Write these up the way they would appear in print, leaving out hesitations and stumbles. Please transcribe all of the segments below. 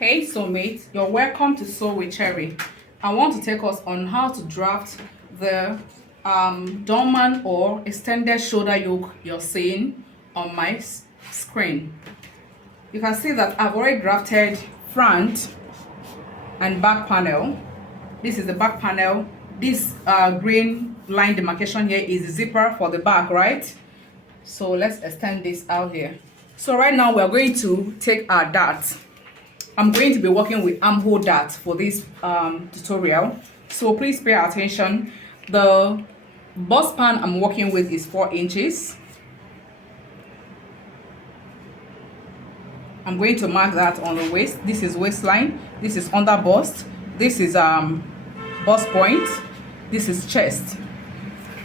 Hey soulmate, you're welcome to Sew with Cherry. I want to take us on how to draft the Dolman or extended shoulder yoke you're seeing on my screen. You can see that I've already drafted front and back panel. This is the back panel. This green line demarcation here is the zipper for the back, right? So let's extend this out here. So right now we're going to take our dart. I'm going to be working with armhole dart for this tutorial, so please pay attention. The bust span I'm working with is 4 inches. I'm going to mark that on the waist. This is waistline, this is under bust, this is bust point, this is chest.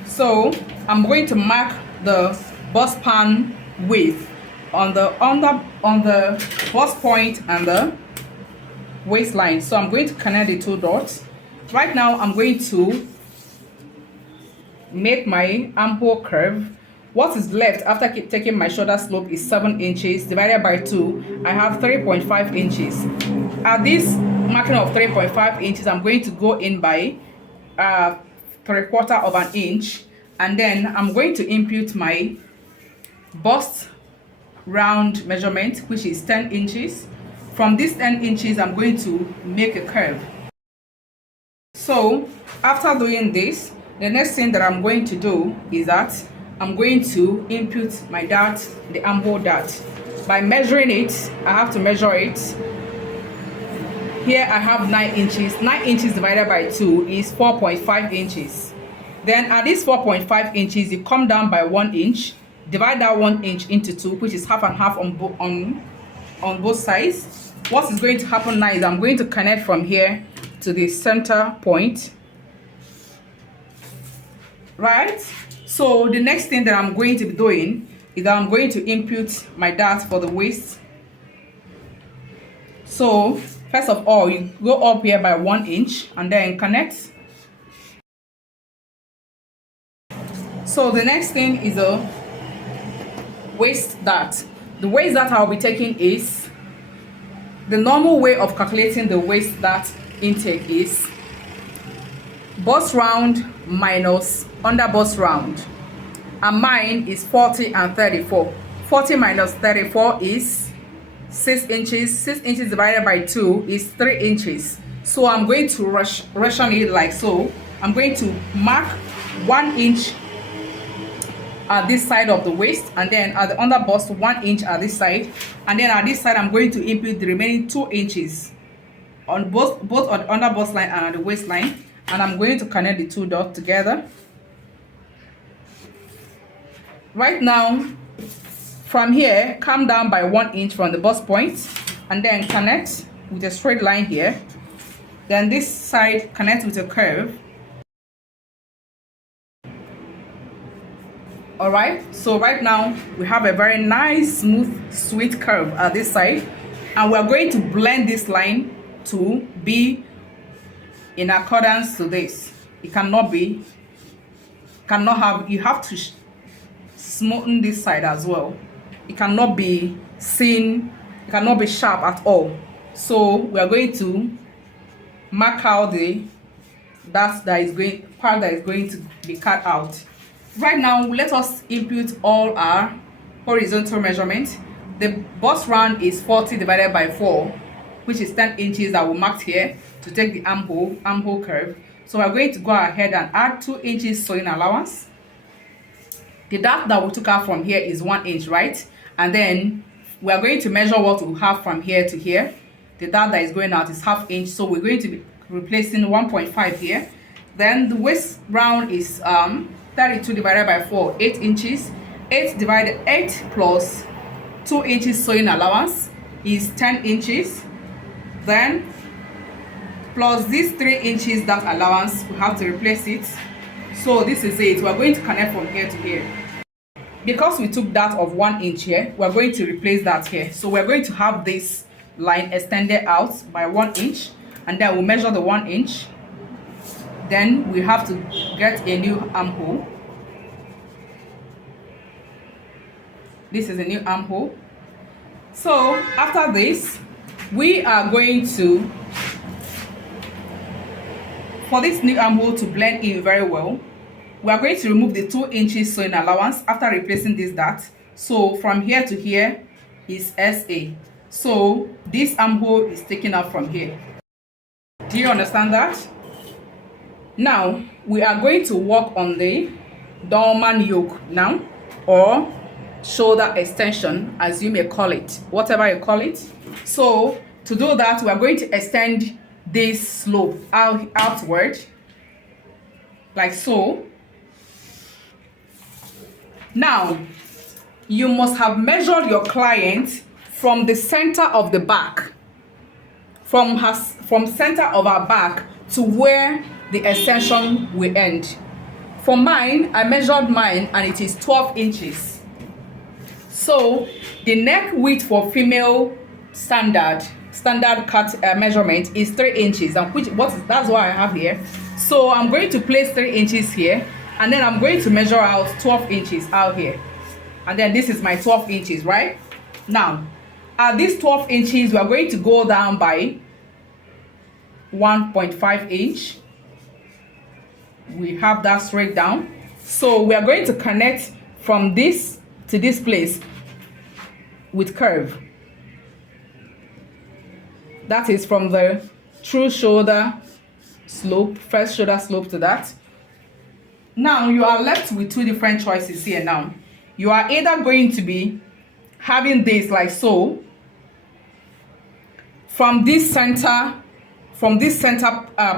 So I'm going to mark the bust span width on the bust point and the waistline. So I'm going to connect the 2 dots. Right now I'm going to make my armhole curve. What is left after taking my shoulder slope is 7 inches divided by 2. I have 3.5 inches. At this marking of 3.5 inches, I'm going to go in by 3/4 of an inch, and then I'm going to input my bust round measurement, which is 10 inches. From this 10 inches, I'm going to make a curve. So after doing this, the next thing that I'm going to do is that I'm going to input my dart, the armhole dart. By measuring it, I have to measure it. Here I have 9 inches. 9 inches divided by 2 is 4.5 inches. Then at this 4.5 inches, you come down by 1 inch. Divide that 1 inch into 2, which is half and half on both sides. What is going to happen now is I'm going to connect from here to the center point, right? So the next thing that I'm going to be doing is that I'm going to input my dart for the waist. So first of all, you go up here by 1 inch and then connect. So the next thing is a waist dart. The waist dart I'll be taking is the normal way of calculating the waist dart intake is bust round minus under bust round, and mine is 40 and 34. 40 minus 34 is 6 inches. 6 inches divided by 2 is 3 inches. So I'm going to ration it like so. I'm going to mark 1 inch at this side of the waist, and then at the under bust 1 inch at this side, and then at this side I'm going to input the remaining 2 inches on both on the under bust line and the waistline, and I'm going to connect the 2 dots together. Right now from here, come down by 1 inch from the bust point and then connect with a straight line here. Then this side connect with a curve. Alright, so right now we have a very nice, smooth, sweet curve at this side, and we're going to blend this line to be in accordance to this. It cannot be, you have to smoothen this side as well. It cannot be seen, it cannot be sharp at all. So we are going to mark out the part that is going to be cut out. Right now, let us input all our horizontal measurement. The bust round is 40 divided by 4, which is 10 inches that we marked here to take the armhole curve. So we're going to go ahead and add 2 inches sewing allowance. The dart that we took out from here is 1 inch, right? And then we are going to measure what we have from here to here. The dart that is going out is ½ inch, so we're going to be replacing 1.5 here. Then the waist round is 32 divided by 4, 8 inches. 8 plus 2 inches sewing allowance is 10 inches. Then plus these 3 inches that allowance, we have to replace it. So this is it. We're going to connect from here to here. Because we took that of 1 inch here, we're going to replace that here. So we're going to have this line extended out by 1 inch, and then we'll measure the 1 inch. Then we have to get a new armhole. This is a new armhole. So after this, we are going to, for this new armhole to blend in very well, we are going to remove the 2 inches sewing allowance after replacing this dart. So from here to here is SA. So this armhole is taken out from here. Do you understand that? Now we are going to work on the Dolman yoke now, or shoulder extension, as you may call it, whatever you call it. So to do that, we are going to extend this slope outward like so. Now you must have measured your client from the center of the back, from center of our back to where the extension will end. For mine, I measured mine and it is 12 inches. So the neck width for female standard cut measurement is 3 inches, and that's what I have here. So I'm going to place 3 inches here, and then I'm going to measure out 12 inches out here, and then this is my 12 inches, right? Now at this 12 inches, we are going to go down by 1.5 inch. We have that straight down. So we are going to connect from this to this place with curve. That is from the true shoulder slope, first shoulder slope to that. Now you are left with 2 different choices here. Now you are either going to be having this like so, from this center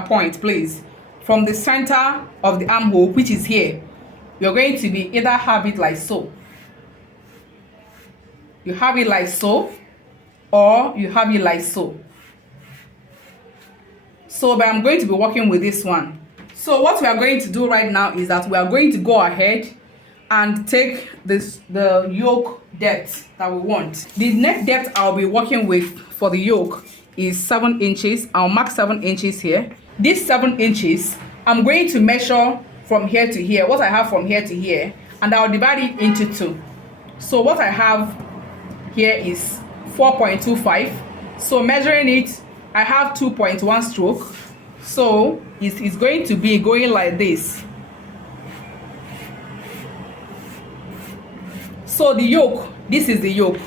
point, please, from the center of the armhole, which is here, you're going to be either have it like so. You have it like so, or you have it like so. So, but I'm going to be working with this one. So what we are going to do right now is that we are going to go ahead and take the yoke depth that we want. The neck depth I'll be working with for the yoke is 7 inches. I'll mark 7 inches here. This 7 inches, I'm going to measure from here to here, what I have from here to here, and I'll divide it into 2. So what I have here is 4.25. So measuring it, I have 2.1 stroke. So it's going to be going like this. So the yoke, this is the yoke.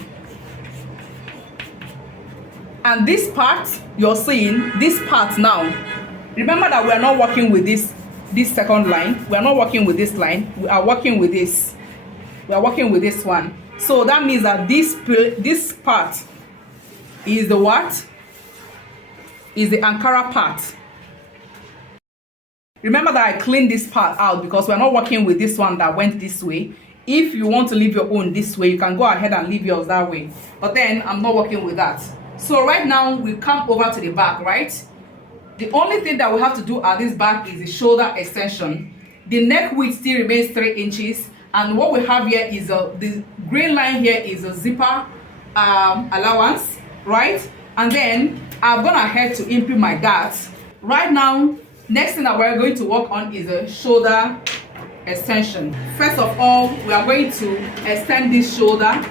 And this part, you're seeing, this part now, remember that we are not working with this second line. We are not working with this line. We are working with this. We are working with this one. So that means that this part is the what? Is the Ankara part. Remember that I cleaned this part out because we're not working with this one that went this way. If you want to leave your own this way, you can go ahead and leave yours that way. But then I'm not working with that. So right now we come over to the back, right? The only thing that we have to do at this back is the shoulder extension. The neck width still remains 3 inches. And what we have here is the green line here is a zipper allowance, right? And then I've gone ahead to input my darts. Right now, next thing that we're going to work on is a shoulder extension. First of all, we are going to extend this shoulder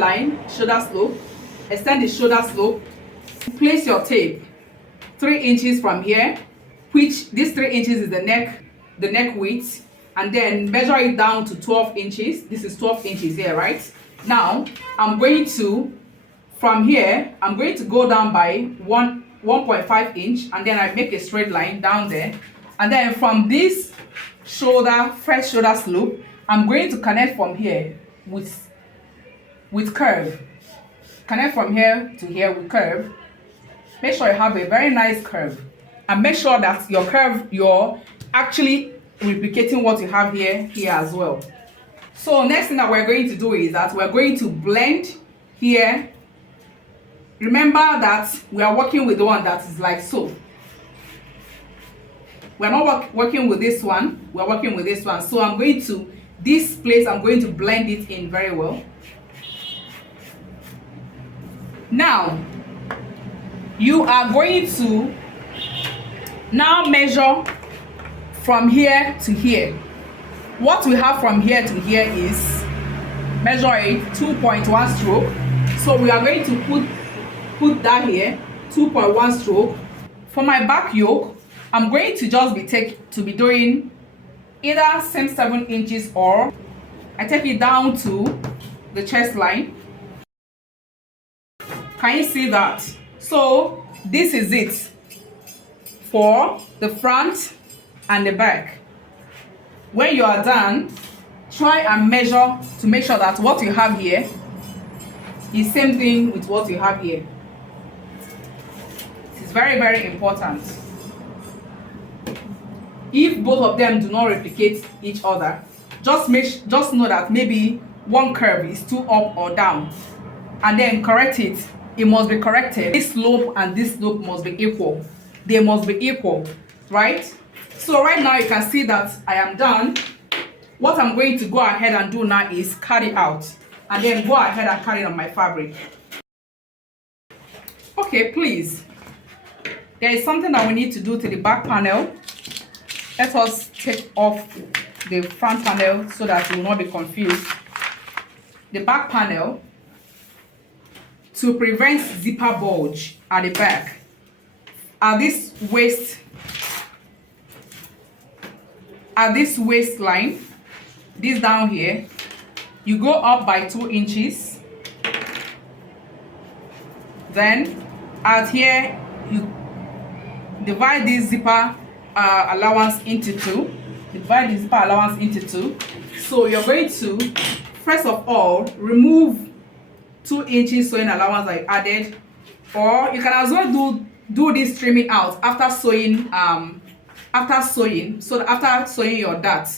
line, shoulder slope. Extend the shoulder slope. Place your tape 3 inches from here, which this 3 inches is the neck width, and then measure it down to 12 inches. This is 12 inches here, right? Now I'm going to, from here, I'm going to go down by 1.5 inch, and then I make a straight line down there. And then from this first shoulder slope, I'm going to connect from here with curve. Connect from here to here with curve. Make sure you have a very nice curve, and make sure that your curve, you're actually replicating what you have here as well. So next thing that we're going to do is that we're going to blend here. Remember that we are working with the one that is like so. We're not working with this one, we're working with this one. So I'm going to, this place, I'm going to blend it in very well. Now, you are going to now measure from here to here. What we have from here to here is, measure it 2.1 stroke. So we are going to put put that here, 2.1 stroke. For my back yoke, I'm going to just be doing either same 7 inches, or I take it down to the chest line. Can you see that? So this is it for the front and the back. When you are done, try and measure to make sure that what you have here is same thing with what you have here. It is very, very important. If both of them do not replicate each other, just know that maybe one curve is too up or down, and then correct it. It must be corrected. This slope and this slope must be equal. They must be equal, right? So right now you can see that I am done. What I'm going to go ahead and do now is cut it out, and then go ahead and cut it on my fabric. Okay, please. There is something that we need to do to the back panel. Let us take off the front panel so that you will not be confused. The back panel, to prevent zipper bulge at the back, at this waistline, this down here, you go up by 2 inches. Then at here, you divide this zipper allowance into two. Divide the zipper allowance into two. So you're going to, first of all, remove 2 inches sewing allowance I added, or you can as well do this trimming out after sewing. So that after sewing your dart,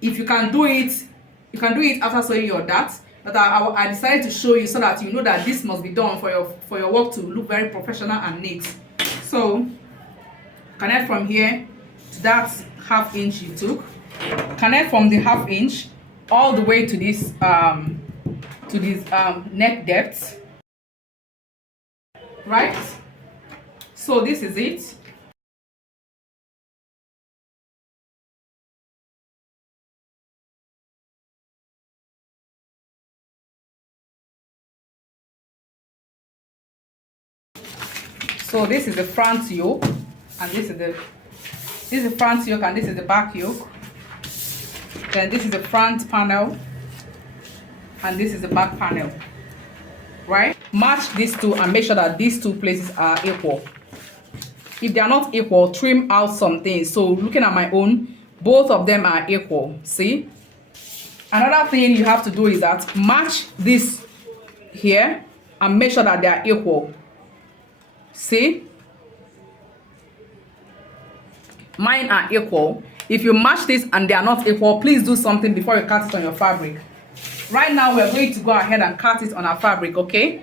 if you can do it, you can do it after sewing your dart. But I decided to show you so that you know that this must be done for your work to look very professional and neat. So connect from here to that ½ inch you took. Connect from the ½ inch all the way to this neck depth, right? So this is it. So this is the front yoke, and this is the front yoke, and this is the back yoke. Then this is the front panel, and this is the back panel, right? Match these two and make sure that these two places are equal. If they are not equal, trim out some things. So looking at my own, both of them are equal. See? Another thing you have to do is that match this here and make sure that they are equal. See? Mine are equal. If you match this and they are not equal, please do something before you cut it on your fabric. Right now, we're going to go ahead and cut it on our fabric, okay?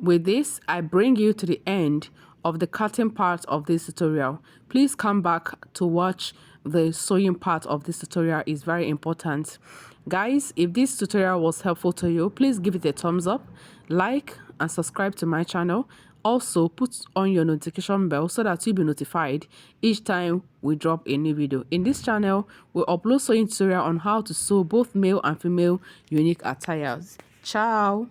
With this, I bring you to the end of the cutting part of this tutorial. Please come back to watch the sewing part of this tutorial. Is very important. Guys, if this tutorial was helpful to you, please give it a thumbs up, like and subscribe to my channel. Also, put on your notification bell so that you'll be notified each time we drop a new video. In this channel, we upload sewing tutorial on how to sew both male and female unique attires. Ciao!